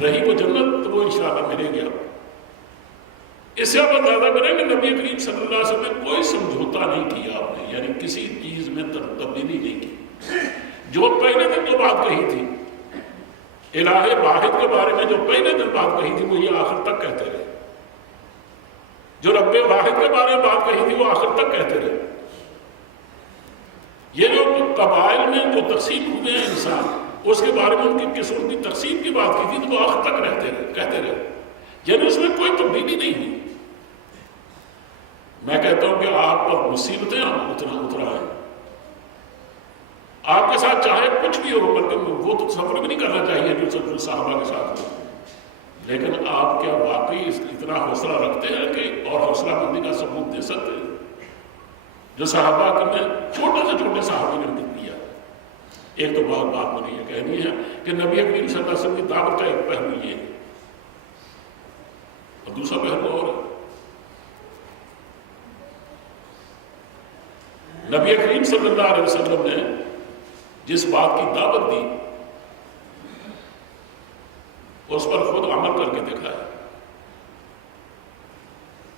رہی وہ جنت تو وہ انشاءاللہ ملے گی آپ. اس سے آپ اندازہ کریں کہ نبی کریم صلی اللہ علیہ وسلم نے کوئی سمجھوتا نہیں کیا آپ نے، یعنی کسی چیز میں تبدیلی نہیں کی. جو پہلے دن جو بات کہی تھی الہ واحد کے بارے میں، جو پہلے دن بات کہی تھی وہ یہ آخر تک کہتے رہے. جو رب واحد کے بارے میں بات کہی تھی وہ آخر تک کہتے رہے. یہ جو قبائل میں جو تقسیم ہوئے ہیں انسان، اس کے بارے میں ان کی قسم کی تقسیم کی بات کی تھی تو وہ آخر تک کہتے رہے. یعنی اس میں کوئی تبدیلی نہیں ہوئی. میں کہتا ہوں کہ آپ پر مصیبتیں اترا ہیں. آپ کے ساتھ چاہے کچھ بھی ہو، بلکہ وہ تو سفر بھی نہیں کرنا چاہیے جو صحابہ کے ساتھ ہو، لیکن آپ کیا واقعی اتنا حوصلہ رکھتے ہیں کہ اور حوصلہ مندی کا ثبوت دے سکتے ہیں جو صحابہ نے چھوٹے سے چھوٹے صحابی نے دیا. ایک تو بات مجھے یہ کہنی ہے کہ نبی کریم صلی اللہ علیہ وسلم کی دعوت کا ایک پہلو یہ ہے اور دوسرا پہلو اور ہے. نبی کریم صلی اللہ علیہ وسلم نے جس بات کی دعوت دی اس پر خود عمل کر کے دکھایا.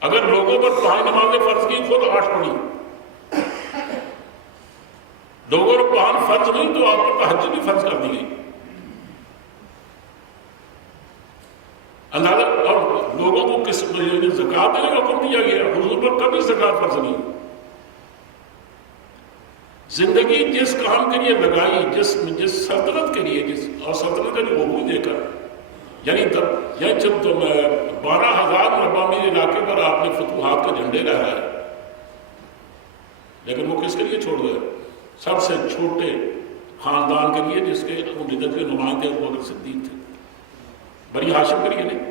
اگر لوگوں پر 5 نمازیں فرض کی، خود 8 پڑھی. لوگوں پر 5 فرض نہیں تو آپ پر تہجد بھی فرض کر دی گئی. اندازہ اور لوگوں کو کس زکوٰۃ دینے کا حکم دیا گیا، حضور پر کبھی زکوٰۃ فرض نہیں. زندگی جس کام کے لیے لگائی، جس سلطنت کے لیے، اور سلطنت کا جو عبور دے کر، یعنی جب 12,000 مربع میل علاقے پر آپ نے فتوحات کے جھنڈے لہرائے، لیکن وہ کس کے لیے چھوڑ گئے؟ سب سے چھوٹے خاندان کے لیے جس کے مدت کے نمائندے ابو بکر صدیق تھے. بنی ہاشم کے لیے نہیں.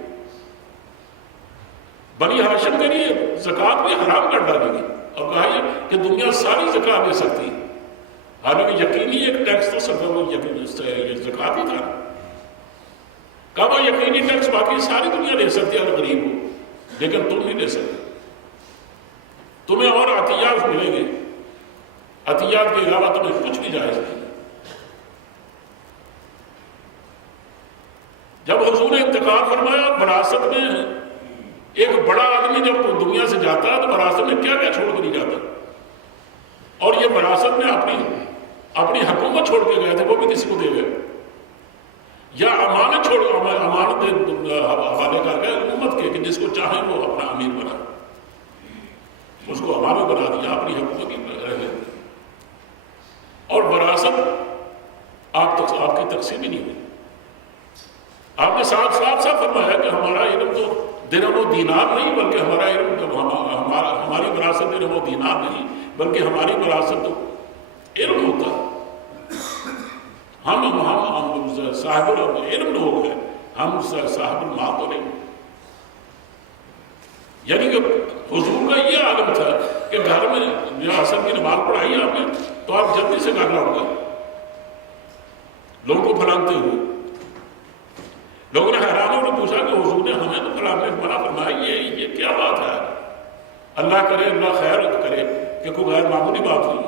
بنی ہاشم کے لیے زکوٰۃ بھی حرام کر ڈالی گئی اور کہا کہ دنیا ساری زکوٰۃ لے سکتی ہے. حالانکہ یقینی ایک ٹیکس تو سب زکوٰۃ ہی تھا. کب وہ یقینی ٹیکس باقی ساری دنیا لے سکتی ہے اور غریب ہو، لیکن تم نہیں لے سکتے. تمہیں اور عطیات ملیں گے، عطیات کے علاوہ تمہیں کچھ بھی جائز نہیں. جب حضور نے انتقال فرمایا وراثت میں، ایک بڑا آدمی جب دنیا سے جاتا ہے تو وراثت میں کیا کیا چھوڑ کر نہیں جاتا. اور یہ وراثت میں اپنی حکومت چھوڑ کے گئے تھے، وہ بھی کسی کو دے گئے، یا امانت حوالے کر گئے حکومت کے کہ جس کو چاہیں وہ اپنا امیر بنا، اس کو امانت بنا دیا، اپنی حکومت کی رہ گئے. اور وراثت آپ کی تقسیم ہی نہیں ہوئی. آپ نے صاف فرمایا کہ ہمارا علم تو درہم و دینار نہیں، بلکہ ہمارا علم ہماری وراثت درہم و دینار نہیں، بلکہ ہماری وراثت تو علم ہوتا ہے. ہم صاحب علم لوگ ہیں، ہم صاحب المال تو نہیں. یعنی کہ حضور کا یہ عالم تھا کہ گھر میں جو عصر کی نماز پڑھائی آپ نے تو آپ جلدی سے گھر لوٹ گئے لوگوں کو پھلانتے ہوئے. لوگوں نے حیران ہو کے پوچھا کہ حضور نے ہمیں تو پھلانے منع فرمایا، یہ کیا بات ہے؟ اللہ کرے، اللہ خیر کرے کہ کوئی غیر معمولی بات ہوئی.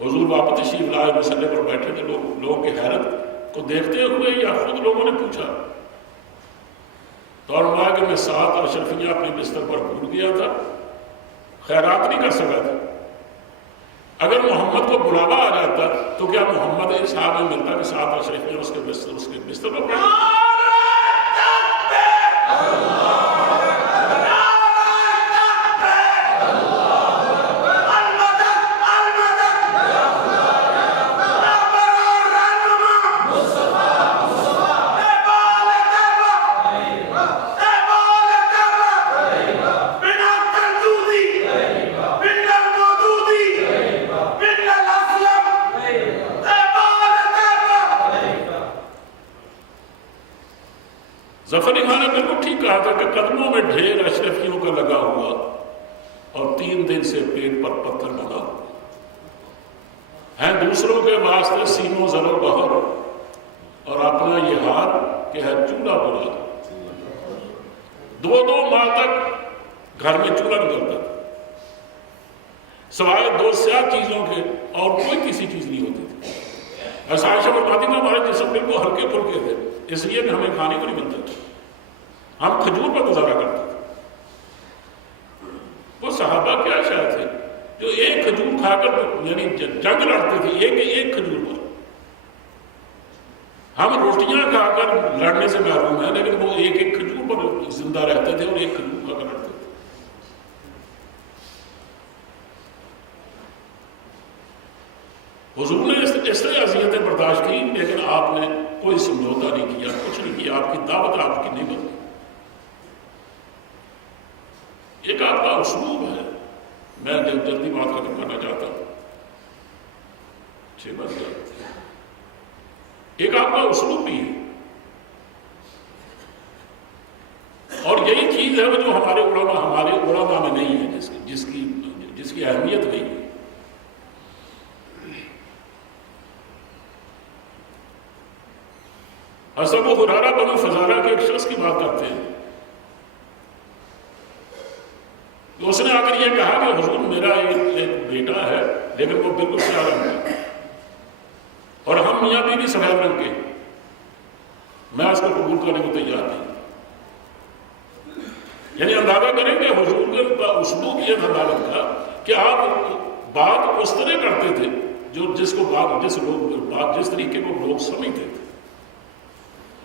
حضور واپس تشریف لائے، مسئلے پر بیٹھے تھے. لوگوں کی حیرت کو دیکھتے ہوئے یا خود لوگوں نے پوچھا تو فرمایا کہ میں 7 اشرفیاں اپنے بستر پر بھول گیا تھا، خیرات نہیں کر سکا تھا. اگر محمد کو بلاوا آ جاتا تو کیا محمد اس حال میں ملتا کہ 7 اشرفیاں اس کے بستر پر پڑھیں؟ ظفر علی خان نے بالکل ٹھیک کہا تھا کہ قدموں میں ڈھیر اشرفیوں کا لگا ہوا اور 3 دن سے پیٹ پر پتھر بنا ہیں دوسروں کے واسطے سینوں زر و بہر، اور اپنا یہ حال کہ ہے چولہا بنا. 2 ماہ تک گھر میں چولہا نہیں جلتا تھا، سوائے 2 سیاہ چیزوں کے اور کوئی کسی چیز نہیں ہوتی تھی. ایسا عائشہ فرماتی کہ ہمارے جسم بالکل ہلکے پھلکے تھے، اس لیے کہ ہمیں کھانے کو نہیں ملتا تھا، ہم کھجور پر گزارا کرتے تھے۔ وہ صحابہ کیا شاید تھے جو ایک کھجور کھا کر یعنی جنگ لڑتے تھے، ایک کھجور پر۔ ہم روٹیاں کھا کر لڑنے سے محروم ہیں، لیکن وہ ایک کھجور پر زندہ رہتے تھے اور ایک کھجور کھا کر لڑتے تھے۔ حضور نے اس طرح اذیتیں برداشت کی، لیکن آپ نے کوئی سمجھوتا نہیں کیا، کچھ نہیں کیا، آپ کی دعوت آپ کی نہیں بدلی۔ ایک آپ کا اسلوب ہے، میں جلدی بات ختم کرنا چاہتا ہوں، 6 بج گئے۔ ایک آپ کا اسلوب بھی ہے، اور یہی چیز ہے جو ہمارے علماء میں نہیں ہے، جس کی اہمیت نہیں ہے۔ حضرت ابو ہریرہ بنو فزارہ کے ایک شخص کی بات کرتے ہیں، تو اس نے آ کر یہ کہا کہ حضور میرا ایک بیٹا ہے، لیکن وہ بالکل سیاہ رنگ کا، اور ہم میاں بیوی سفید رنگ کے، میں اس کو قبول کرنے کو تیار نہیں۔ یعنی اندازہ کریں کہ حضور کا اسلوب یہ تھا دعوت کا کہ آپ بات اس طرح کرتے تھے جس طریقے کو لوگ سمجھتے تھے۔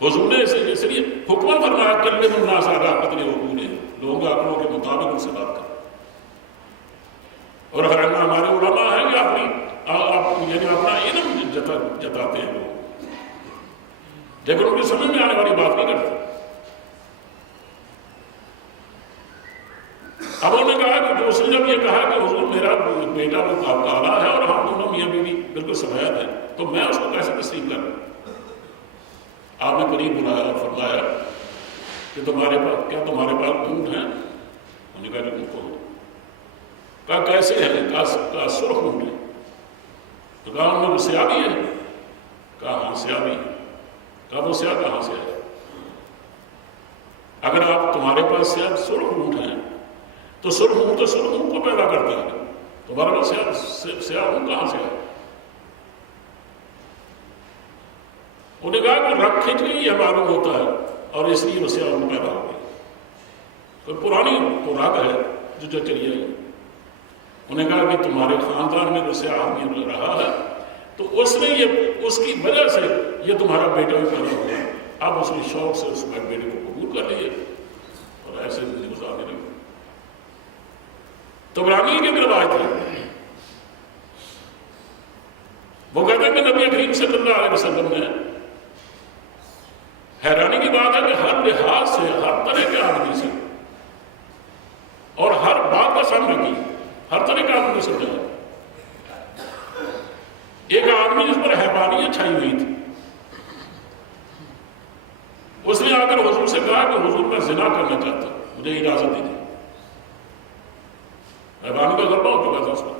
حضور نے اس لیے حکم فرمایا کلموا الناس علی قدر عقولہم، لوگوں کے عقلوں کے مطابق ان سے بات کریں۔ اور ہمارے علماء ہیں کہ یعنی اپنا علم جتاتے ہیں لوگ، لیکن ان کی سمجھ میں آنے والی بات نہیں کرتے۔ اب انہوں نے کہا کہ اس نے جب یہ کہا کہ حضور میرا بیٹا وہ کالا ہے اور ہم دونوں میاں بیوی بالکل سفید ہیں، تو میں اس کو کیسے تسلیم کروں؟ آپ نے قریب بلایا اور فرمایا کہ تمہارے پاس اونٹ ہیں؟ انہوں نے کہا کہ اونٹ کو، کہا کیسے ہے؟ کہا سرخ اونٹ ہے۔ تو کہا ان میں وہ سیاہ بھی ہے؟ کہا ہاں سیاہ بھی ہے۔ کہا وہ سیاہ کہاں سے ہے؟ اگر آپ تمہارے پاس سیاہ سرخ اونٹ ہیں تو سرخ اونٹ کو پیدا کرتا ہے، تمہارے پاس سیاہ اونٹ کہاں سے ہے؟ انہوں نے کہا کہ رگ کھنچ گئی یہ معلوم ہوتا ہے، اور اس لیے وہ سیاہ اونٹ پیدا ہو گئی، کوئی پرانی رگ ہے جو چلی آئی۔ انہوں نے کہا کہ تمہارے خاندان میں جو سیاہ آدمی رہا ہے تو اس کی وجہ سے یہ تمہارا بیٹا بھی پیدا ہوا، اب اس نے شوق سے اس بیٹے کو قبول کر لیے اور ایسے زندگی گزارنے لگے۔ طبرانی کی ایک روایت ہے، وہ کہتے ہیں کہ نبی کریم صلی اللہ علیہ وسلم نے، حیرانی کی بات ہے کہ ہر لحاظ سے، ہر طرح کے آدمی سے اور ہر بات کا سامنا کی، ہر طرح کے آدمی سے سمجھا۔ ایک آدمی جس پر حیوانیت چھائی ہوئی تھی، اس نے آ کر حضور سے کہا کہ حضور میں زنا کرنا چاہتا ہوں، مجھے اجازت دیجیے۔ حیوانی کا غلبہ ہو چکا تھا اس کو،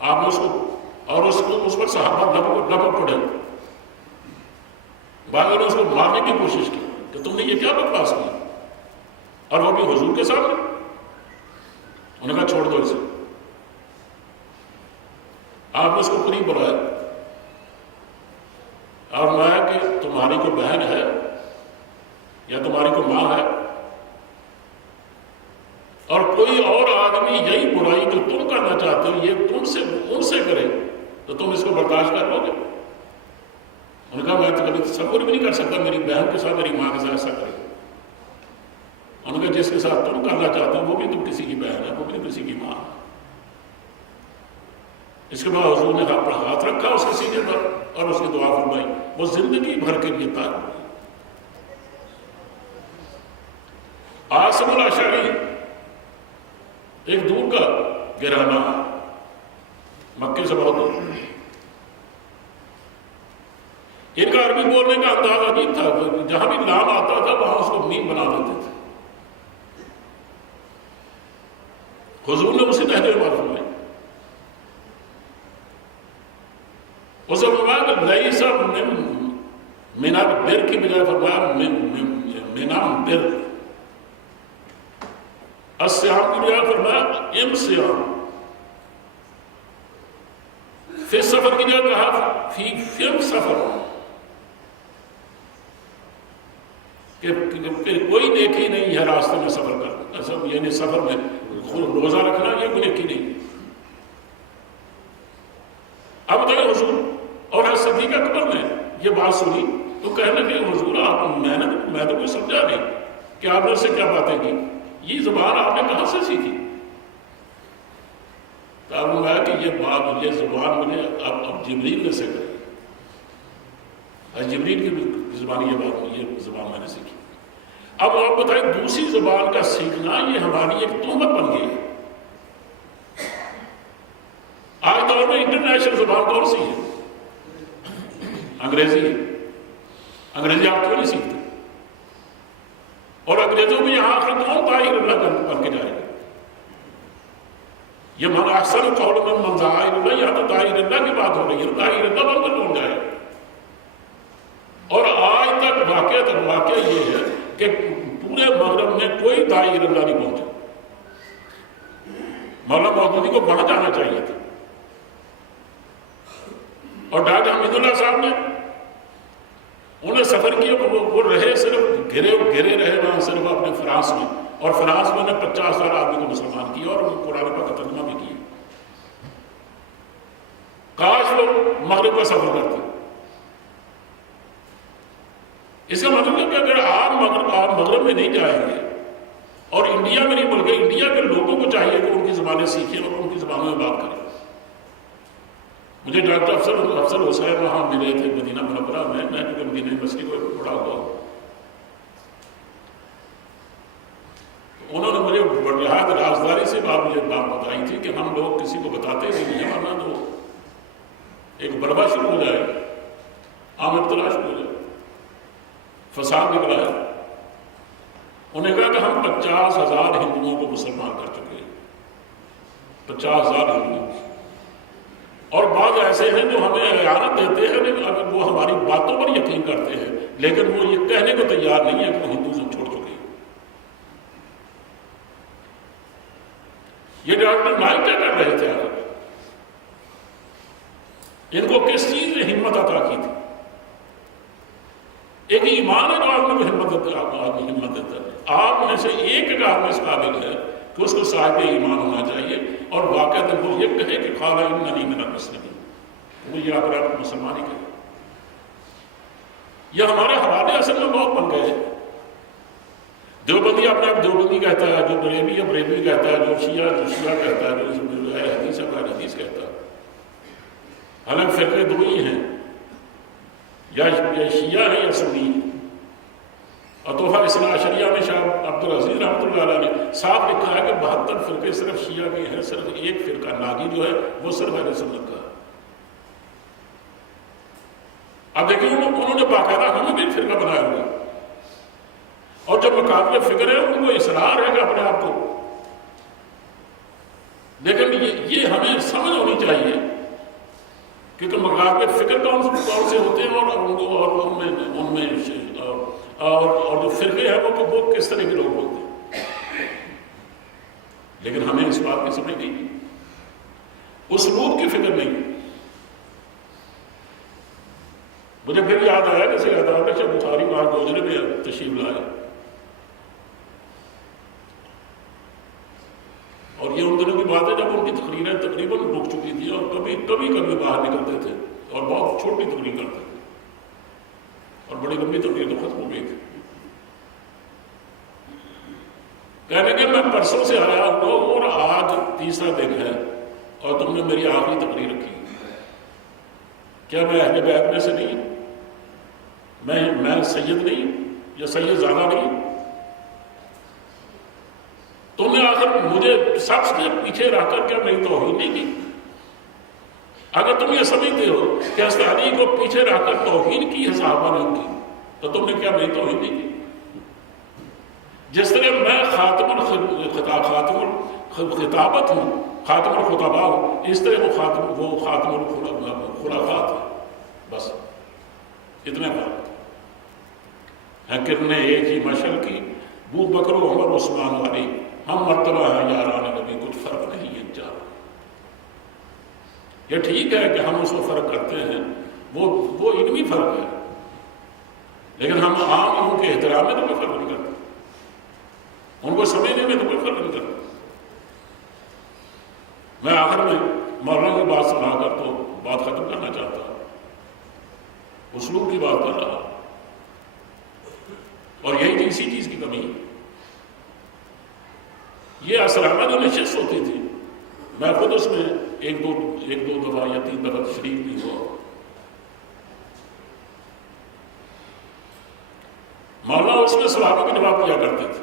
آپ نے اس پر صحابہ لپک پڑے، بعد میں اس کو مارنے کی کوشش کی کہ تم نے یہ کیا بکواس کی، اور وہ بھی حضور کے سامنے۔ انہوں نے کہا چھوڑ دو اسے۔ آپ نے اس کو قریب بلایا اور میں کہ تمہاری کو بہن ہے یا تمہاری کو ماں ہے، اور کوئی اور آدمی یہی برائی جو تم کرنا چاہتے ہو یہ ان سے کرے تو تم اس کو برداشت کر لو گے؟ انہوں نے کہا میں تو کبھی تصور بھی نہیں کر سکتا میری بہن کے ساتھ میری ماں کے ساتھ ایسا کرے۔ انہوں نے کہا جس کے ساتھ تم کرنا چاہتے ہو وہ بھی تم کسی کی بہن ہے، وہ بھی کسی کی ماں ہے۔ اس کے بعد حضور نے اپنا ہاتھ رکھا اس کے سینے پر اور اس کی دعا فرمائی، وہ زندگی بھر کے لیے تار ہوئی۔ عاصم الاشعری ایک دور کا گھرانہ، مکے سے بہت دور، ان کا عربی بولنے کا انداز عجیب تھا، جہاں بھی نام آتا تھا وہاں اس کو میم بنا دیتے تھے۔ حضور نے اسی لہجے میں بات فرمائی، اسے فرمایا کہ لیس من البر کی بجائے فرمایا من البر، الصیام کی بجائے فرمایا ام صیام، پھر سفر کی جگہ کہا فی فیم سفر، کہ کوئی نیکی نہیں ہے راستے میں سفر کرنا، یعنی سفر میں روزہ رکھنا یہ کوئی نیکی نہیں۔ اب بتائیے حضور، اور صدیق اکبر نے یہ بات سنی تو کہنے لگے حضور آپ میں تو کوئی سمجھا نہیں کہ آپ نے اس سے کیا باتیں کی، یہ زبان آپ نے کہاں سے سیکھی؟ تو آپ نے کہا کہ یہ زبان مجھے اب جبریل نے سکھائی، جبریل کی زبان یہ زبان میں نے سیکھی۔ اب آپ بتائیں دوسری زبان کا سیکھنا یہ ہماری ایک تہمت بن گئی ہے۔ آج دور میں انٹرنیشنل زبان کون سی ہے؟ انگریزی ہے۔ انگریزی آپ کیوں نہیں سیکھتے؟ اور انگریزوں میں یہاں آخر کون طاہر اللہ بن کے جائے گا؟ یہ من احسن قولا ممن دعا الی اللہ، یہاں تو طاہر اللہ کی بات ہو رہی ہے، طاہر اللہ بن کر کون جائے گا؟ اور آج تک واقعہ یہ ہے کہ پورے مغرب میں کوئی داعی اللہ نہیں پہنچا۔ مولانا مودودی کو وہاں جانا چاہیے تھا، اور ڈاکٹر حمید اللہ صاحب نے انہیں سفر کیا، وہ رہے صرف گھرے رہے وہاں صرف اپنے فرانس میں، اور فرانس میں انہیں 50,000 آدمی کو مسلمان کیا اور قرآن پاک کا ترجمہ بھی کیا۔ کاش وہ مغرب کا سفر کرتے۔ اس کا مطلب ہے کہ اگر آپ مغرب میں نہیں جائیں گے اور انڈیا میں نہیں، بلکہ انڈیا کے لوگوں کو چاہیے کہ ان کی زبانیں سیکھیں اور ان کی زبانوں میں بات کریں۔ مجھے ڈاکٹر افضل حسین وہاں ملے تھے مدینہ منورہ میں کیونکہ مدینہ یونیورسٹی کو پڑھا ہوا ہوں۔ انہوں نے مجھے بڑھات رازداری سے مجھے بات بتائی تھی کہ ہم لوگ کسی کو بتاتے نہیں ہیں، ورنہ تو ایک بلوا شروع ہو جائے، عام ابتلا شروع ہو جائے، فساد نکلا ہے۔ انہیں کہا کہ ہم 50,000 ہندوؤں کو مسلمان کر چکے ہیں، 50,000 ہندو، اور بعض ایسے ہیں جو ہمیں اعانت دیتے ہیں لیکن اگر وہ ہماری باتوں پر یقین کرتے ہیں، لیکن وہ یہ کہنے کو تیار نہیں ہے کہ وہ ہندوازم چھوڑ چکے ہیں۔ یہ ڈاکٹر نائک کیا کر رہے تھے؟ ان کو کس چیز نے ہمت عطا کی تھی؟ ایک ایمان ہے جو آدمی کو ہمت دیتا ہے۔ آپ میں سے ایک آدمی اس قابل ہے کہ اس کو صاحب ایمان ہونا چاہیے اور واقعہ وہ یہ کہے کہ قال اننی من المسلمین، وہ یہ اپنے آپ کو مسلمان ہی کہے۔ یہ ہمارے حوالے اصل میں بہت بن گئے ہیں۔ دیوبندی اپنے آپ دیوبندی کہتا ہے، جو بریلوی ہے بریلوی کہتا ہے، جو شیعہ کہتا ہے، جو حدیث ہے حدیث کہتا ہے۔ حالانکہ فرقے دو ہی ہیں، یا شیعہ ہے یا سنی ہے۔ اور تحفہ اثنا عشریہ میں شاہ عبدالعزیز رحمۃ اللہ علیہ نے صاف لکھا ہے کہ 72 فرقے صرف شیعہ کے ہیں، صرف ایک فرقہ ناگی جو ہے وہ صرف اہل سنت کا ہے۔ اب دیکھیں انہوں نے باقاعدہ ہمیں بھی فرقہ بنایا ہوا، اور جب مقابل فکر ہے ان کو اصرار ہے کہ اپنے آپ کو، لیکن یہ ہمیں سمجھ ہونی چاہیے کیونکہ مقابل فکر کون سے ہوتے ہیں اور جو فرقے ہیں وہ کس طرح کے لوگ ہوتے ہیں۔ لیکن ہمیں اس بات کی سمجھ نہیں، اسلوب کی فکر نہیں۔ مجھے پھر یاد آیا کسی ادارے سے بخاری وہاں گوجرے میں تشریف لائے، اور یہ ان دنوں کی بات ہے جب ان کی تقریریں تقریباً رک چکی تھی اور کبھی باہر نکلتے تھے اور بہت چھوٹی تقریر کرتے تھے، اور بڑی لمبی تقریر تو ختم ہو گئی تھی۔ کہنے کہ میں پرسوں سے آیا ہوں اور آج تیسرا دن ہے اور تم نے میری آخری تقریر رکھی، کیا میں اہل بیت میں سے نہیں؟ میں سید نہیں یا سید زیادہ نہیں؟ تم نے آخر مجھے سب سے پیچھے رہ کر کیا میری توہین نہیں کی؟ اگر تم یہ سمجھتے ہو کہ اسداری کو پیچھے رہ کر توہین کی ہے صحابہ نے ان کی، تو تم نے کیا میری توہین نہیں کی؟ جس طرح میں خاتم الخطابت ہوں، خاتم الخطباء ہوں، اس طرح وہ خاتم الخلفاء ہے۔ بس اتنے بات ہے، کرنے ایک ہی مشل کی، بو بکر و عمر عثمان علی، ہم مرتبہ ہیں یاران نبی، کچھ فرق نہیں ہے۔ یہ ٹھیک ہے کہ ہم اس کو فرق کرتے ہیں، وہ علمی فرق ہے، لیکن ہم عام ان کے احترام میں تو کوئی فرق نہیں کرتے، ان کو سمجھنے میں تو کوئی فرق نہیں کرتا۔ میں آخر میں مولانا کی بات سنا کر تو بات ختم کرنا چاہتا ہوں، اسلوب کی بات کر رہا ہوں، اور یہی اسی چیز کی کمی ہے۔ یہ اسرانہ جو نشست ہوتی تھی، میں خود اس میں ایک دو دفعہ یا 3 دفعہ تشریف بھی ہوا۔ مولانا اس میں سوالوں کے جواب دیا کرتے تھے،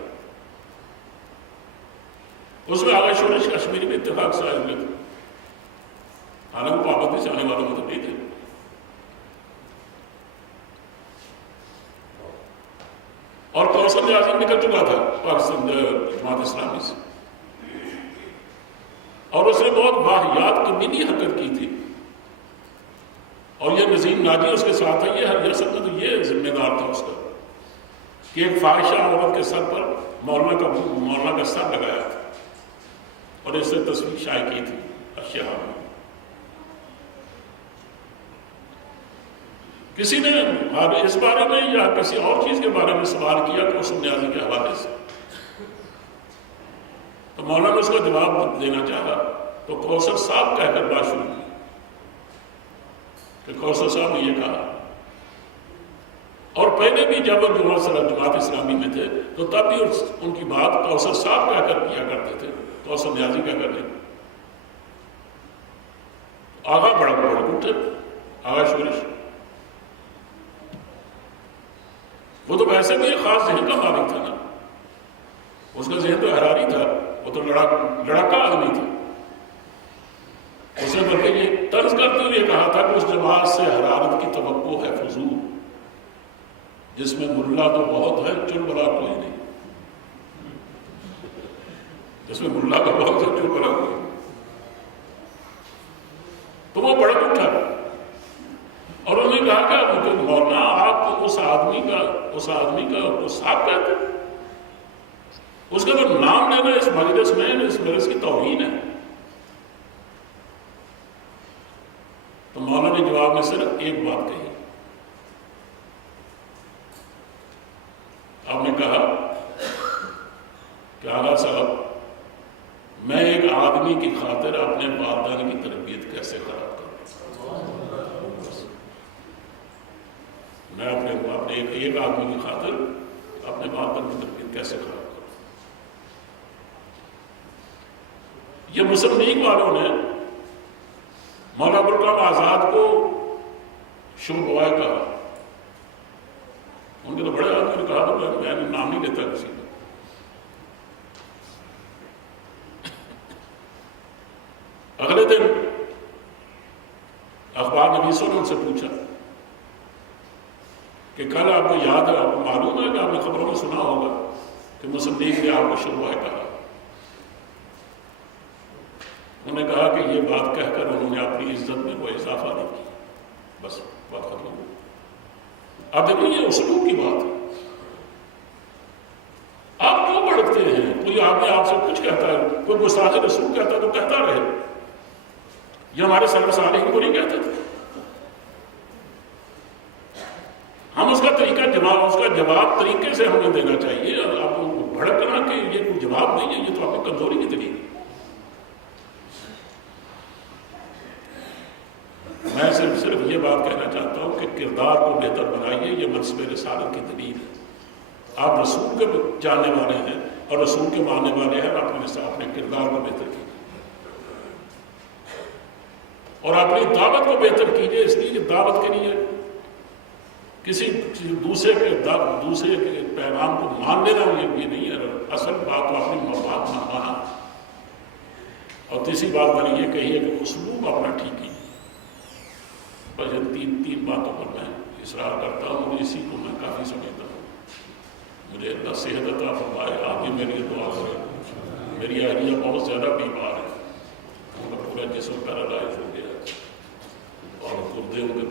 اس میں آغا شورش کشمیری میں اتفاق سے آئے ہوئے تھے، حالانکہ پابندی سے آنے والوں میں تو نہیں تھے۔ اور کوثر نیازی نکل چکا تھا پاکستان جماعت اسلامی سے، اور اس نے بہت واہیات کمینی حرکت کی تھی، اور یہ نظیم ناجی اس کے ساتھ ہے۔ یہ ریاست میں تو یہ ذمہ دار تھا اس کا کہ ایک فاحشہ عورت کے سر پر مولانا کا سر لگایا تھا، اور اس سے تصویر شائع کی تھی اشیاء میں۔ کسی نے اس بارے میں یا کسی اور چیز کے بارے میں سوال کیا کوثر نیازی کے حوالے سے، تو مولانا نے اس کا جواب دینا چاہا تو کوثر صاحب کہہ کر بات شروع کی کہ کوثر صاحب نے یہ کہا۔ اور پہلے بھی جب وہ جماعت اسلامی میں تھے تو تب بھی ان کی بات کوثر صاحب کہہ کر کیا کرتے تھے، کوثر نیازی کہہ کر نہیں۔ آغا بڑا اٹھے، آغا شورش، وہ تو ویسے بھی ایک خاص ذہن کا مالک تھا نا، اس کا ذہن تو حراری تھا، وہ تو لڑاکا آدمی تھا۔ اس نے بلکہ یہ طرز کرتے ہوئے کہا تھا کہ اس جماعت سے حرارت کی توقع ہے فضول، جس میں ملا تو بہت ہے چل بلا کوئی نہیں، جس میں ملا تو بہت ہے چل بلا کوئی نہیں۔ تو وہ بڑا اٹھا اور انہوں نے کہا کہ مولانا آپ اس آدمی کا صاحب کہتے ہیں، اس کا تو نام لینا اس مجلس میں اس مجلس کی توہین ہے۔ تو مولانا نے جواب میں صرف ایک بات کہی، آپ نے کہا کہ آغا صاحب، میں ایک آدمی کی خاطر اپنے والدین کی تربیت کیسے خراب کروں؟ میں اپنے ایک آدمی کی خاطر اپنے والدین کی تربیت کیسے خراب کروں؟ یہ مسلم لیگ والوں نے مولانا ابوالکلام آزاد کو شروع گوائے کہا، ان کے تو بڑے آدمی نے کہا، تو میں نام نہیں لیتا کسی کا۔ اگلے دن اخبار نویسوں نے ان سے پوچھا کہ کل آپ کو یاد ہے، آپ کو معلوم ہے کہ آپ نے خبروں میں سنا ہوگا کہ مسلم لیگ نے آپ کو شروع گوائے کہا۔ انہوں نے کہا کہ یہ بات کہہ کر انہوں نے اپنی عزت میں کوئی اضافہ نہیں کیا، بس بات ختم ہو۔ اب دیکھیں یہ اسلوب کی بات ہے، آپ کیوں بڑھتے ہیں؟ کوئی آدمی آپ سے کچھ کہتا ہے، کوئی گستاخ رسول کہتا ہے تو کہتا رہے، یہ ہمارے سلف صالحین کو نہیں کہتے تھے؟ ہم اس کا جواب طریقے سے ہمیں دینا چاہیے، اور آپ کو بھڑکنا کہ یہ کوئی جواب نہیں ہے، یہ تو آپ کی کمزوری کی دلیل ہے۔ میں صرف یہ بات کہنا چاہتا ہوں کہ کردار کو بہتر بنائیے، یہ منصب رسالت کی دلیل ہے۔ آپ رسول کے جاننے والے ہیں اور رسول کے ماننے والے ہیں، اپنے کردار کو بہتر کیجیے اور اپنی دعوت کو بہتر کیجیے، اس لیے کہ دعوت کے لیے کسی دوسرے کے پیغام کو مان لینا یہ نہیں ہے، اصل بات تو اپنی بات مانا۔ اور تیسری بات میں نے یہ کہی ہے کہ اسلوب اپنا ٹھیک کیجیے۔ بس تین باتوں پر میں اصرار کرتا ہوں، اور اسی کو میں کافی سمجھتا ہوں۔ مجھے اللہ صحت عطا فرمائے، آپ بھی میری دعا کریں۔ میری اہلیہ بہت زیادہ بیمار ہے، ان کا پورا جسم پیرالائز ہو گیا اور گردے ان کے